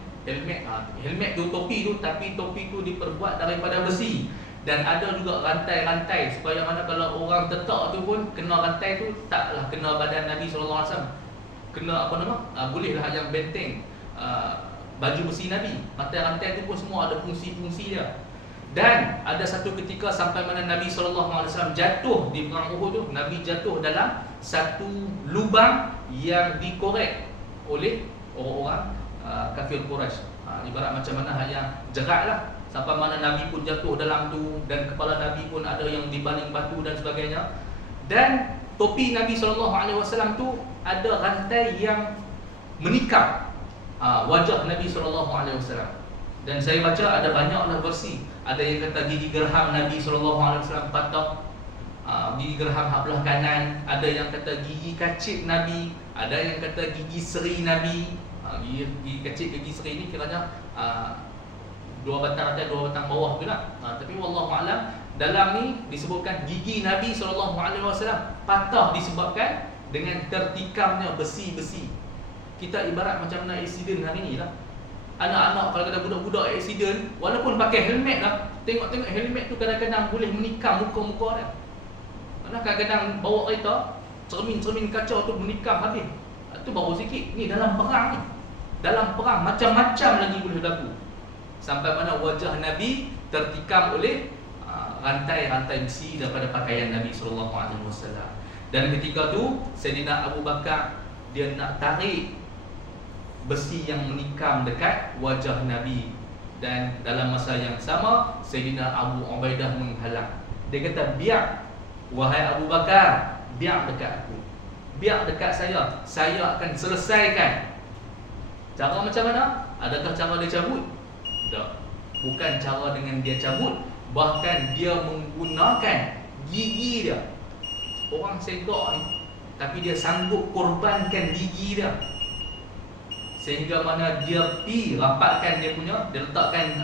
Helmet tu topi tu, tapi topi tu diperbuat daripada besi. Dan ada juga rantai-rantai supaya mana kalau orang tetak tu pun kena rantai tu taklah kena badan Nabi SAW. Kena bolehlah yang benteng baju besi Nabi. Rantai-rantai tu pun semua ada fungsi-fungsi dia. Dan ada satu ketika sampai mana Nabi SAW jatuh di perang Uhud tu, Nabi jatuh dalam satu lubang yang dikorek oleh orang-orang kafir Quraisy. Ibarat macam mana yang jerat lah. Sampai mana Nabi pun jatuh dalam tu, dan kepala Nabi pun ada yang dibaling batu dan sebagainya. Dan topi Nabi SAW tu ada rantai yang menikam wajah Nabi SAW. Dan saya baca ada banyaklah versi. Ada yang kata gigi gerham Nabi SAW patah, gigi gerham belah kanan. Ada yang kata gigi kacip Nabi. Ada yang kata gigi seri Nabi. Gigi kacip, gigi seri ni kiranya dua batang atas, dua batang bawah tu lah. Tapi wallahualam, dalam ni disebutkan gigi Nabi SAW patah disebabkan dengan tertikamnya besi-besi. Kita ibarat macam mana aksiden hari ni lah. Anak-anak kalau kata budak-budak aksiden, walaupun pakai helmet lah, tengok-tengok helmet tu kadang-kadang boleh menikam muka-muka dia. Kadang-kadang bawa kereta, cermin-cermin kaca tu menikam habis. Itu baru sikit. Ni dalam perang ni. Dalam perang macam-macam lagi boleh berlaku. Sampai mana wajah Nabi tertikam oleh rantai-rantai besi daripada pakaian Nabi SAW. Dan ketika tu Sayyidina Abu Bakar dia nak tarik besi yang menikam dekat wajah Nabi. Dan dalam masa yang sama Sayyidina Abu Ubaidah menghalang. Dia kata, biar wahai Abu Bakar, biar dekat aku, biar dekat saya akan selesaikan. Cara macam mana? Adakah cara dia cabut? Tak. Bukan cara dengan dia cabut, bahkan dia menggunakan gigi dia. Orang segak ni, tapi dia sanggup korbankan gigi dia. Sehingga mana dia rapatkan dia punya, dia letakkan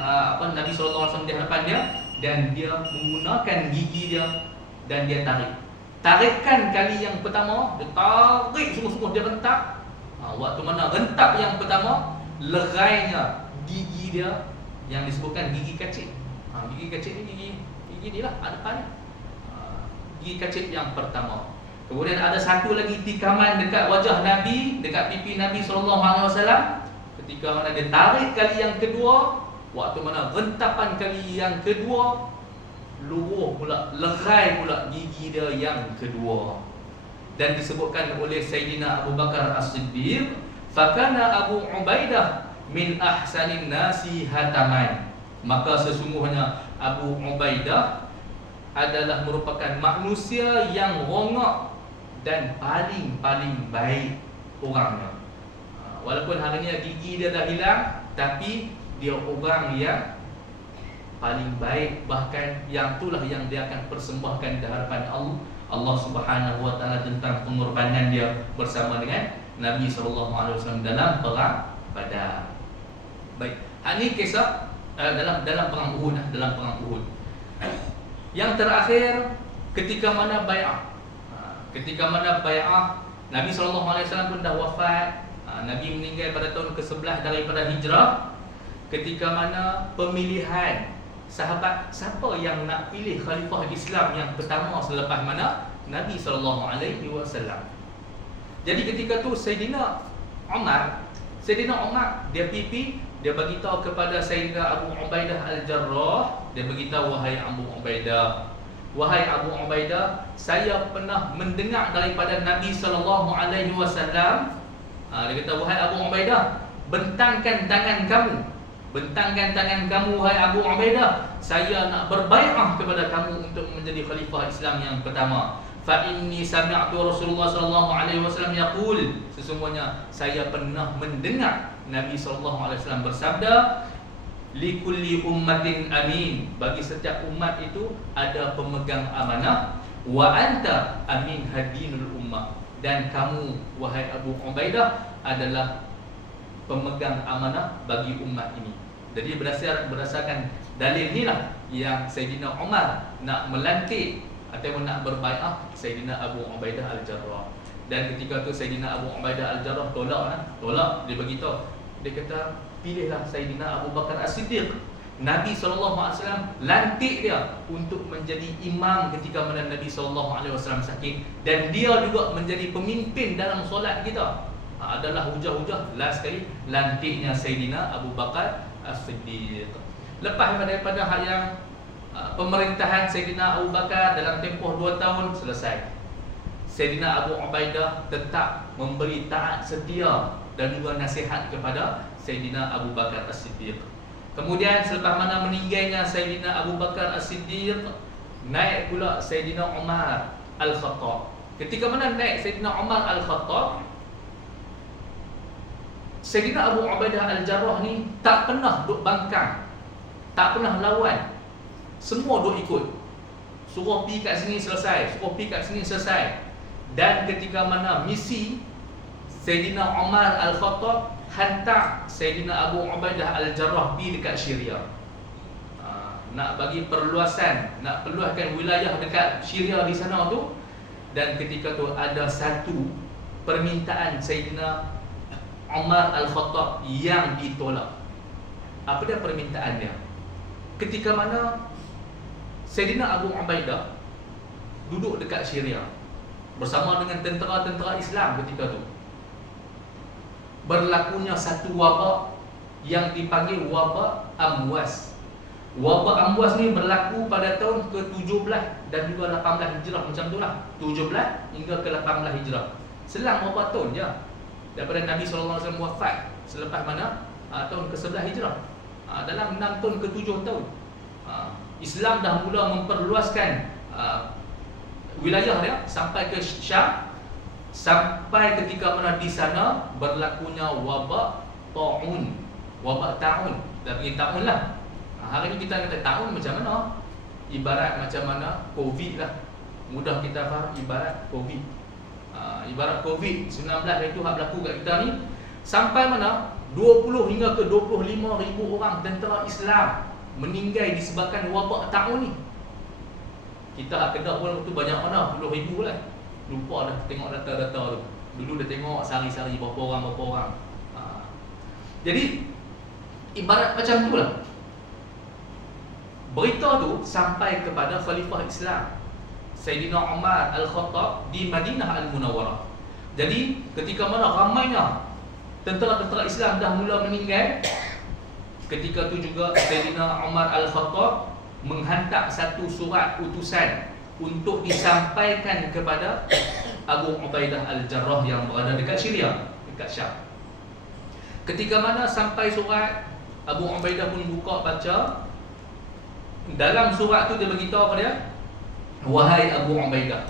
Nabi SAW di hadapan dia, dan dia menggunakan gigi dia dan dia tarik. Tarikan kali yang pertama, dia tarik sungguh-sungguh, dia rentak. Waktu mana rentak yang pertama, lerainya gigi dia yang disebutkan gigi kacip. Gigi kacip ni gigi ni lah depan ni. Gigi kacip yang pertama. Kemudian ada satu lagi tikaman dekat wajah Nabi, dekat pipi Nabi SAW. Ketika mana dia tarik kali yang kedua, waktu mana rentapan kali yang kedua, luruh pula, lerai pula gigi dia yang kedua. Dan disebutkan oleh Sayyidina Abu Bakar As-Siddiq, fakana Abu Ubaidah min ahsanin nasi hataman. Maka sesungguhnya Abu Ubaidah adalah merupakan manusia yang rongak dan paling baik orangnya. Walaupun hari ni gigi dia dah hilang, tapi dia orang yang paling baik, bahkan yang itulah yang dia akan persembahkan di hadapan Allah Subhanahu wa taala tentang pengorbanan dia bersama dengan Nabi sallallahu alaihi wasallam dalam perang Badar. Baik, ini kisah dalam perang Uhud, Yang terakhir ketika mana bai'ah. Ketika mana bai'ah, Nabi sallallahu alaihi wasallam pun dah wafat. Nabi meninggal pada tahun ke-11 daripada hijrah. Ketika mana pemilihan sahabat siapa yang nak pilih khalifah Islam yang pertama selepas mana Nabi sallallahu alaihi wasallam. Jadi ketika tu Sayyidina Umar dia pipi, dia bagi tahu kepada Sayyidina Abu Ubaidah Al-Jarrah, dia bagi tahu, wahai Abu Ubaidah, saya pernah mendengar daripada Nabi sallallahu alaihi wasallam. Dia kata, wahai Abu Ubaidah, bentangkan tangan kamu wahai Abu Ubaidah, saya nak berbai'ah kepada kamu untuk menjadi khalifah Islam yang pertama. Fa inni sami'tu Rasulullah sallallahu alaihi wasallam yaqul, sesungguhnya saya pernah mendengar Nabi sallallahu alaihi wasallam bersabda, likulli ummatin amin, bagi setiap umat itu ada pemegang amanah, wa anta amin hadinul ummah, dan kamu wahai Abu Ubaidah adalah pemegang amanah bagi umat ini. Jadi berdasarkan dalil inilah yang Sayyidina Umar nak melantik ataupun nak berbai'ah Sayyidina Abu Ubaidah Al-Jarrah. Dan ketika tu Sayyidina Abu Ubaidah Al-Jarrah tolak, dia beritahu, dia kata, pilihlah Sayyidina Abu Bakar As-Siddiq. Nabi SAW lantik dia untuk menjadi imam ketika mana Nabi SAW sakit, dan dia juga menjadi pemimpin dalam solat kita. Adalah hujah-hujah last sekali lantiknya Sayyidina Abu Bakar As-Siddiq. Lepas daripada yang pemerintahan Sayyidina Abu Bakar dalam tempoh 2 tahun selesai, Sayyidina Abu Ubaidah tetap memberi taat setia dan juga nasihat kepada Sayyidina Abu Bakar As-Siddiq. Kemudian selepas mana meninggalnya Sayyidina Abu Bakar As-Siddiq, naik pula Sayyidina Umar Al-Khattab. Ketika mana naik Sayyidina Umar Al-Khattab, Sayyidina Abu Ubaidah Al-Jarrah ni tak pernah duk bangkang, tak pernah lawan. Semua duk ikut. Suruh pergi kat sini selesai, Dan ketika mana misi Sayyidina Umar Al-Khattab hantar Sayyidina Abu Ubaidah Al-Jarrah pergi dekat Syria, nak bagi perluasan, nak perluaskan wilayah dekat Syria di sana tu. Dan ketika tu ada satu permintaan Sayyidina Umar Al-Khattab yang ditolak. Apa dia permintaan dia? Ketika mana Sayyidina Abu Ubaidah duduk dekat Syria bersama dengan tentera-tentera Islam ketika tu, berlakunya satu wabak yang dipanggil wabak Amwas. Wabak Amwas ni berlaku pada tahun ke-17 dan juga 18 Hijrah, macam tu lah, 17 hingga ke 18 Hijrah. Selang berapa tahun je daripada Nabi SAW wafat, selepas mana tahun ke-11 Hijrah. Dalam 6 tahun ke 7 tahun Islam dah mula memperluaskan wilayah dia sampai ke Syam, sampai ketika mana di sana berlakunya wabak ta'un. Wabak ta'un, dah pergi ta'un lah. Hari ni kita kata ta'un macam mana? Ibarat macam mana Covid lah, mudah kita faham, ibarat Covid. Ibarat Covid-19 itu hak berlaku kat kita ni, sampai mana 20 hingga ke 25 ribu orang tentera Islam meninggal disebabkan wabak ta'un ni. Kita Kedah pun waktu banyak mana, puluh ribu lah. Lupa dah tengok data-data tu. Dulu dah tengok sehari-sehari berapa orang. Jadi ibarat macam tu lah. Berita tu sampai kepada Khalifah Islam Sayyidina Umar Al-Khattab di Madinah Al-Munawwarah. Jadi ketika mana ramainya tentera-tentera Islam dah mula meninggal, ketika tu juga Sayyidina Umar Al-Khattab menghantar satu surat utusan untuk disampaikan kepada Abu Ubaidah Al-Jarrah yang berada dekat Syria, dekat Syam. Ketika mana sampai surat, Abu Ubaidah pun buka baca. Dalam surat tu dia beritahu kepada dia, wahai Abu Ubaidah,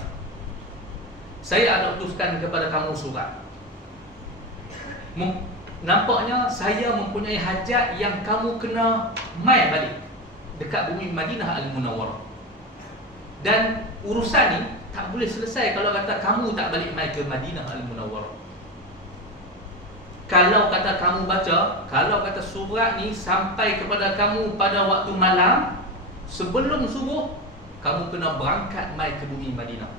saya ada utuskan kepada kamu surat. Nampaknya saya mempunyai hajat yang kamu kena mai balik. dekat bumi Madinah Al-Munawwarah. Dan urusan ni tak boleh selesai kalau kata kamu tak balik mai ke Madinah Al-Munawwarah. Kalau kata kamu baca, kalau kata surat ni sampai kepada kamu pada waktu malam sebelum subuh, kamu kena berangkat mai ke bumi Madinah.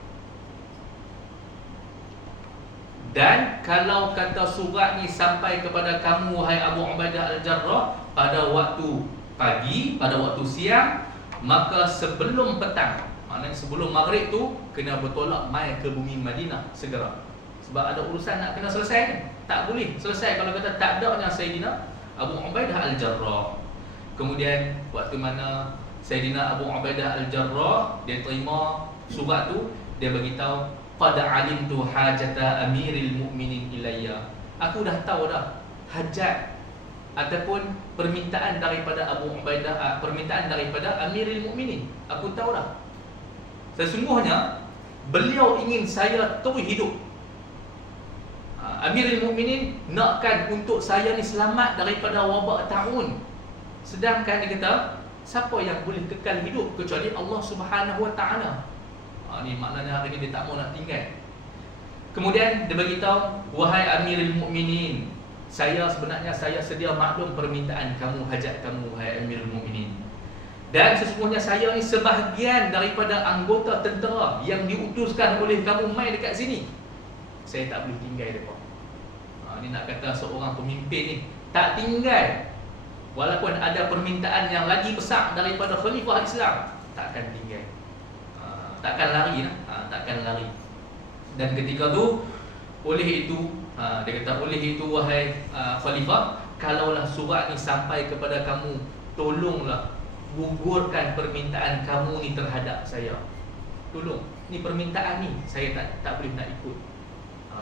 Dan kalau kata surat ni sampai kepada kamu wahai Abu Ubaidah Al-Jarrah pada waktu pagi, pada waktu siang, maka sebelum petang, maknanya sebelum maghrib tu kena bertolak mai ke bumi Madinah segera. Sebab ada urusan nak kena selesai ni. Tak boleh selesai kalau kata tak adanya Sayyidina Abu Ubaidah Al-Jarrah. Kemudian waktu mana Sayyidina Abu Ubaidah Al-Jarrah dia terima surat tu, dia beritahu, qad alimtu hajata amiril mu'minin ilayya. Aku dah tahu dah hajat ataupun permintaan daripada Abu Ubaidah, permintaan daripada Amirul Mukminin. Aku tahu dah. Sesungguhnya beliau ingin saya terus hidup. Amirul Mukminin nakkan untuk saya ni selamat daripada wabak taun. Sedangkan dia kata, siapa yang boleh kekal hidup kecuali Allah Subhanahu Wa Taala. Ni maknanya hari ni dia tak mau nak tinggal. Kemudian dia beritahu, wahai Amirul Mukminin, saya sebenarnya saya sedia maklum permintaan kamu, hajat kamu wahai Amirul Mukminin. Dan sesungguhnya saya ni sebahagian daripada anggota tentera yang diutuskan oleh kamu mai dekat sini. Saya tak boleh tinggal depa. Ni nak kata seorang pemimpin ni tak tinggal walaupun ada permintaan yang lagi besar daripada khalifah Islam, takkan tinggal. Takkan lari lah. Takkan lari. Dan ketika tu, oleh itu, dia kata, oleh itu wahai khalifah, kalaulah surat ni sampai kepada kamu, tolonglah gugurkan permintaan kamu ni terhadap saya. Tolong, ni permintaan ni saya tak boleh nak ikut.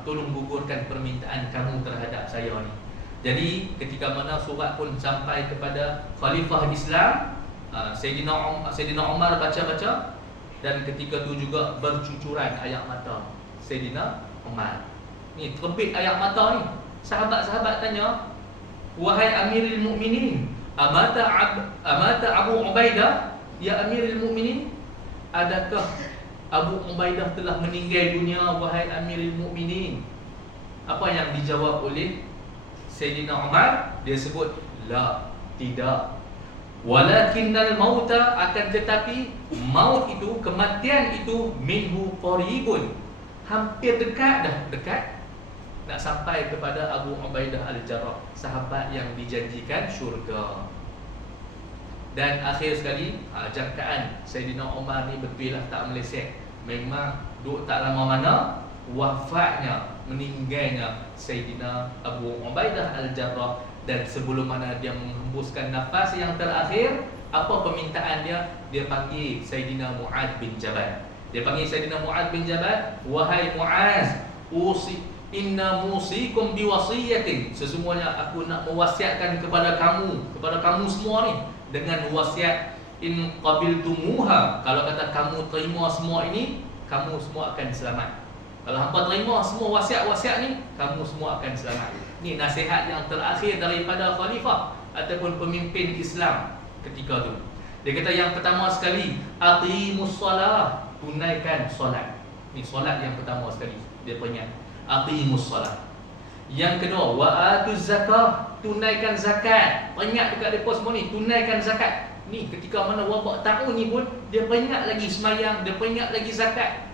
Tolong gugurkan permintaan kamu terhadap saya ni. Jadi ketika mana surat pun sampai kepada khalifah Islam, Sayyidina Umar baca-baca, dan ketika tu juga bercucuran air mata Sayyidina Umar. Ni terbit air mata ni. Sahabat-sahabat tanya, wahai Amirul Mukminin, amata Abu Ubaidah ya Amirul Mukminin? Adakah Abu Ubaidah telah meninggal dunia wahai Amirul Mukminin? Apa yang dijawab oleh Sayyidina Umar? Dia sebut, la, tidak. Walakinnal mauta, akan tetapi maut itu, kematian itu, minhu qaribun, hampir dekat dah, dekat nak sampai kepada Abu Ubaidah Al-Jarrah, sahabat yang dijanjikan syurga. Dan akhir sekali, jangkaan Sayyidina Umar ni betul lah tak meleset. Memang duk tak lama mana wafatnya, meninggalnya Sayyidina Abu Ubaidah Al-Jarrah. Dan sebelum mana dia menghembuskan nafas yang terakhir, apa permintaan dia? Dia panggil Sayyidina Mu'adz bin Jabal. Dia panggil Sayyidina Mu'adz bin Jabal, wahai Mu'adz, inna musikum biwasiyatin, sesungguhnya aku nak mewasiatkan kepada kamu semua ni dengan wasiat, in qabiltumuha, kalau kata kamu terima semua ini, kamu semua akan selamat. Kalau hampa terima semua wasiat-wasiat ni, kamu semua akan selamat. Ni nasihat yang terakhir daripada khalifah ataupun pemimpin Islam ketika tu. Dia kata yang pertama sekali, aqimus solah, tunaikan solat. Ni solat yang pertama sekali dia peringat, aqimus solah. Yang kedua, wa atuz zakah, tunaikan zakat. Peringat dekat depa semua ni, tunaikan zakat. Ni ketika mana wabak tahun ni pun dia peringat lagi sembahyang, dia peringat lagi zakat.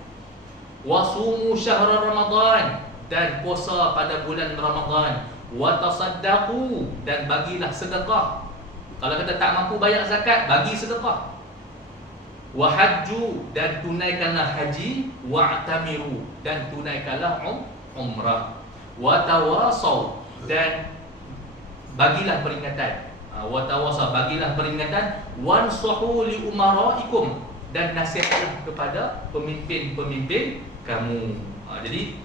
Wasumu syahr Ramadan, dan puasa pada bulan Ramadan. Wa tasaddaqu, dan bagilah sedekah. Kalau kata tak mampu bayar zakat, bagi sedekah. Wa hajju, dan tunaikanlah haji. Wa atamiru, dan tunaikanlah umrah. Wa tawasaw, dan bagilah peringatan. Wa tawasaw, bagilah peringatan. Wansuhu li umaraikum, dan nasihatlah kepada pemimpin-pemimpin kamu. Jadi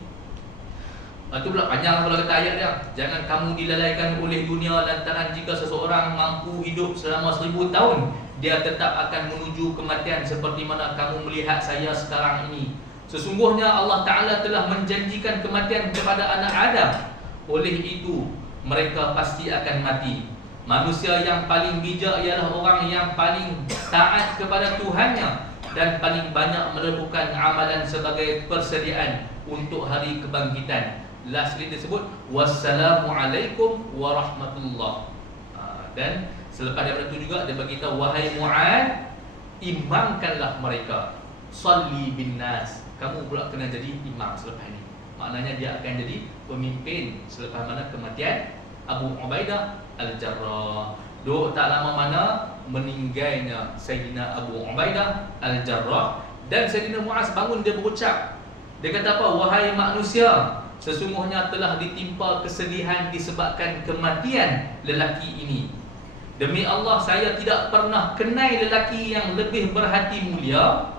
itu pula panjang kalau kata ayat dia. Jangan kamu dilalaikan oleh dunia lantaran jika seseorang mampu hidup selama 1000 tahun, dia tetap akan menuju kematian seperti mana kamu melihat saya sekarang ini. Sesungguhnya Allah Ta'ala telah menjanjikan kematian kepada anak Adam. Oleh itu mereka pasti akan mati. Manusia yang paling bijak ialah orang yang paling taat kepada Tuhannya dan paling banyak melakukan amalan sebagai persediaan untuk hari kebangkitan. Lastly disebut wassalamualaikum warahmatullah. Dan selepas daripada itu juga dia beritahu, wahai Mu'ad, imamkanlah mereka, salli bin nas. Kamu pula kena jadi imam selepas ini. Maknanya dia akan jadi pemimpin selepas mana kematian Abu Ubaidah Al-Jarrah. Tak lama mana meninggalnya Sayyidina Abu Ubaidah Al-Jarrah, dan Sayyidina Mu'az bangun, dia berucap, dia kata apa? Wahai manusia, sesungguhnya telah ditimpa kesedihan disebabkan kematian lelaki ini. Demi Allah, saya tidak pernah kenal lelaki yang lebih berhati mulia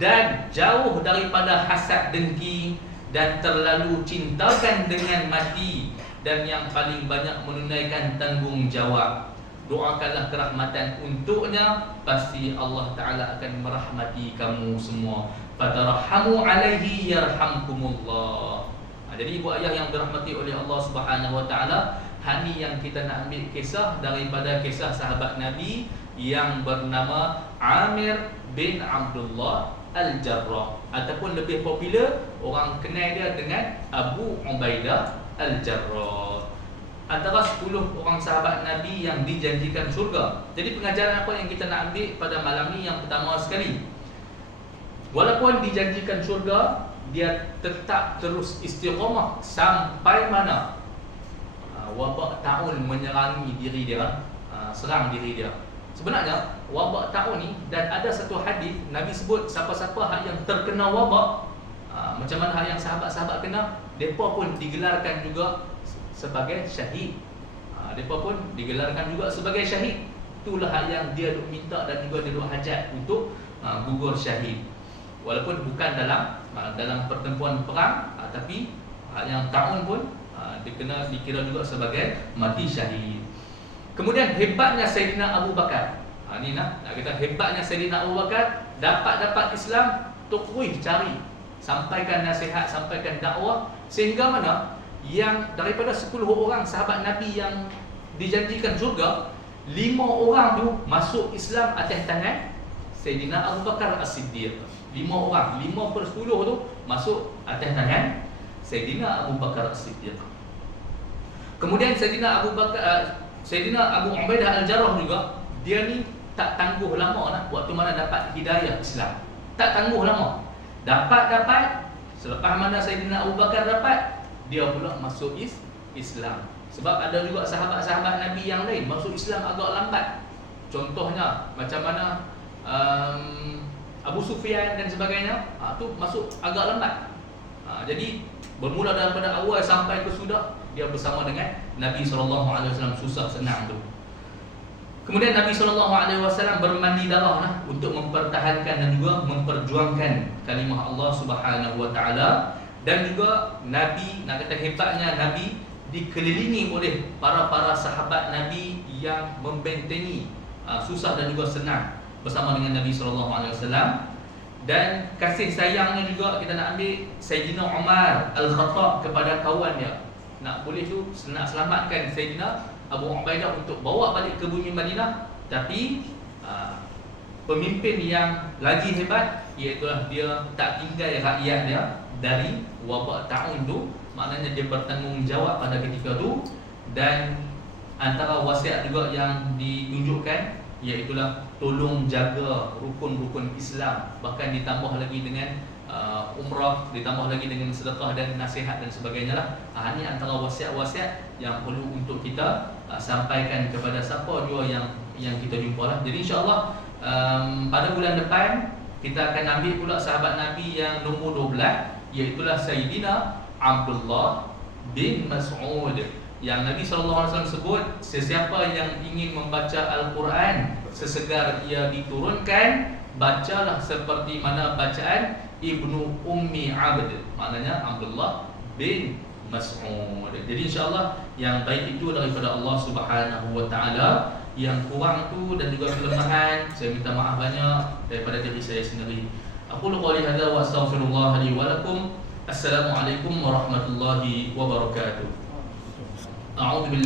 dan jauh daripada hasad dengki dan terlalu cintakan dengan mati, dan yang paling banyak menunaikan tanggungjawab. Doakanlah kerahmatan untuknya, pasti Allah Ta'ala akan merahmati kamu semua. Fatarhamu alaihi yarhamkumullah. Jadi ibu ayah yang dirahmati oleh Allah Subhanahu Wa Ta'ala, hari yang kita nak ambil kisah daripada kisah sahabat Nabi yang bernama Amir bin Abdullah Al-Jarrah, ataupun lebih popular orang kenal dia dengan Abu Ubaidah Al-Jarrah. Antara 10 orang sahabat Nabi yang dijanjikan syurga. Jadi pengajaran apa yang kita nak ambil pada malam ni? Yang pertama sekali, walaupun dijanjikan syurga, dia tetap terus istiqamah sampai mana wabak taun menyerangi diri dia, serang diri dia. Sebenarnya wabak taun ni, dan ada satu hadis Nabi sebut siapa-siapa yang terkena wabak, macam mana yang sahabat-sahabat kena, mereka pun digelarkan juga sebagai syahid. Mereka pun digelarkan juga sebagai syahid. Itulah yang dia duk minta dan juga dia duk hajat untuk gugur syahid. Walaupun bukan dalam pertempuran perang, tapi yang tahun pun dikira juga sebagai mati syahid. Kemudian hebatnya Sayyidina Abu Bakar. Ini nak kita hebatnya Sayyidina Abu Bakar, dapat Islam, terus cari, sampaikan nasihat, sampaikan dakwah, sehingga mana yang daripada 10 orang sahabat Nabi yang dijanjikan syurga, 5 orang tu masuk Islam atas tangan Sayyidina Abu Bakar As-Siddiq. 5 orang, 5/10 tu masuk atas tangan Sayyidina Abu Bakar As-Siddiq. Kemudian Sayyidina Abu Ubaidah Al-Jarrah juga, dia ni tak tangguh lama nak waktu mana dapat hidayah Islam. Tak tangguh lama. Dapat selepas mana Sayyidina Abu Bakar dapat, dia pula masuk Islam. Sebab ada juga sahabat-sahabat Nabi yang lain masuk Islam agak lambat. Contohnya macam mana Abu Sufyan dan sebagainya, tu masuk agak lambat. Jadi bermula daripada awal sampai ke sudah, dia bersama dengan Nabi SAW, susah senang tu. Kemudian Nabi SAW bermandi darah untuk mempertahankan dan juga memperjuangkan kalimah Allah Subhanahu Wa Ta'ala. Dan juga Nabi, nak kata hebatnya Nabi, dikelilingi oleh para sahabat Nabi yang membentengi susah dan juga senang bersama dengan Nabi SAW. Dan kasih sayangnya juga kita nak ambil Sayyidina Umar Al-Khattab kepada kawan dia. Nak boleh tu nak selamatkan Sayyidina Abu Ubaidah untuk bawa balik ke bumi Madinah. Tapi pemimpin yang lagi hebat, iaitulah dia tak tinggal rakyat dia dari wabak tahun tu. Maknanya dia bertanggungjawab pada ketika tu. Dan antara wasiat juga yang ditunjukkan, iaitulah tolong jaga rukun-rukun Islam. Bahkan ditambah lagi dengan umrah, ditambah lagi dengan sedekah dan nasihat dan sebagainya lah. Ini antara wasiat-wasiat yang perlu untuk kita sampaikan kepada siapa jua yang kita jumpa lah. Jadi insyaAllah pada bulan depan kita akan ambil pula sahabat Nabi yang nombor 12, iaitulah Sayyidina Abdullah bin Mas'ud, yang Nabi SAW sebut, sesiapa yang ingin membaca Al-Quran sesegar ia diturunkan, bacalah seperti mana bacaan Ibnu Ummi Abd, maknanya Abdullah bin Mas'ud. Jadi insyaAllah yang baik itu daripada Allah Subhanahu Wa Ta'ala, yang kurang tu dan juga kelemahan saya minta maaf banyak daripada diri saya sendiri. Aku qouli hadza wa astaghfirullah li wa lakum. Assalamualaikum warahmatullahi wabarakatuh. A'udzu